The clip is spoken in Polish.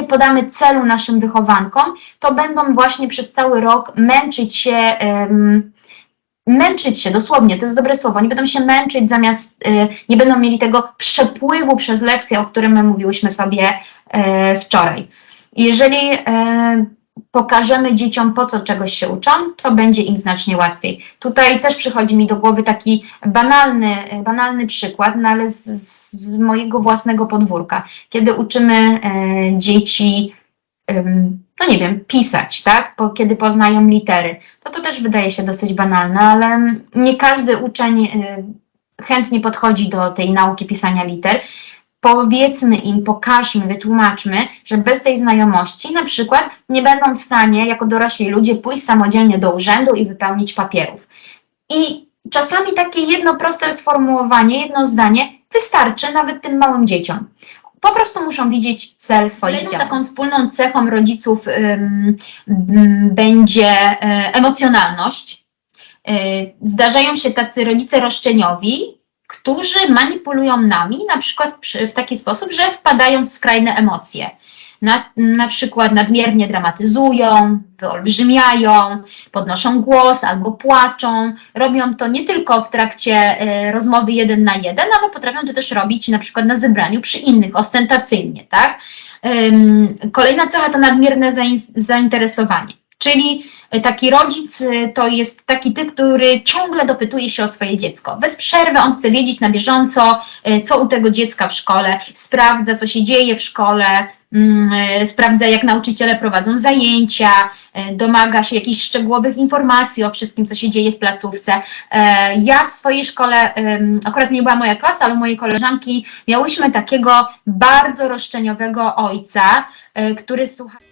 nie podamy celu naszym wychowankom, to będą właśnie przez cały rok męczyć się, em, męczyć się dosłownie, to jest dobre słowo, nie będą się męczyć zamiast, y, nie będą mieli tego przepływu przez lekcje, o którym my mówiłyśmy sobie e, wczoraj. Jeżeli e, pokażemy dzieciom, po co czegoś się uczą, to będzie im znacznie łatwiej. Tutaj też przychodzi mi do głowy taki banalny, banalny przykład, no ale z, z mojego własnego podwórka. Kiedy uczymy e, dzieci, no nie wiem, pisać, tak? Po, kiedy poznają litery, to to też wydaje się dosyć banalne, ale nie każdy uczeń e, chętnie podchodzi do tej nauki pisania liter. Powiedzmy im, pokażmy, wytłumaczmy, że bez tej znajomości na przykład nie będą w stanie jako dorośli ludzie pójść samodzielnie do urzędu i wypełnić papierów. I czasami takie jedno proste sformułowanie, jedno zdanie wystarczy nawet tym małym dzieciom. Po prostu muszą widzieć cel swoich Kolejną działań. Taką wspólną cechą rodziców ym, ym, będzie e, emocjonalność. E, Zdarzają się tacy rodzice roszczeniowi, którzy manipulują nami, na przykład przy- w taki sposób, że wpadają w skrajne emocje. Na, na przykład nadmiernie dramatyzują, wyolbrzymiają, podnoszą głos albo płaczą. Robią to nie tylko w trakcie e, rozmowy jeden na jeden, ale potrafią to też robić na przykład na zebraniu przy innych, ostentacyjnie, tak? Ym, Kolejna cecha to nadmierne zain- zainteresowanie, czyli taki rodzic e, to jest taki typ, który ciągle dopytuje się o swoje dziecko. Bez przerwy on chce wiedzieć na bieżąco, e, co u tego dziecka w szkole, sprawdza, co się dzieje w szkole, mm, e, sprawdza, jak nauczyciele prowadzą zajęcia, domaga się jakichś szczegółowych informacji o wszystkim, co się dzieje w placówce. E, Ja w swojej szkole, akurat nie była moja klasa, ale moje koleżanki, miałyśmy takiego bardzo roszczeniowego ojca, który słucha.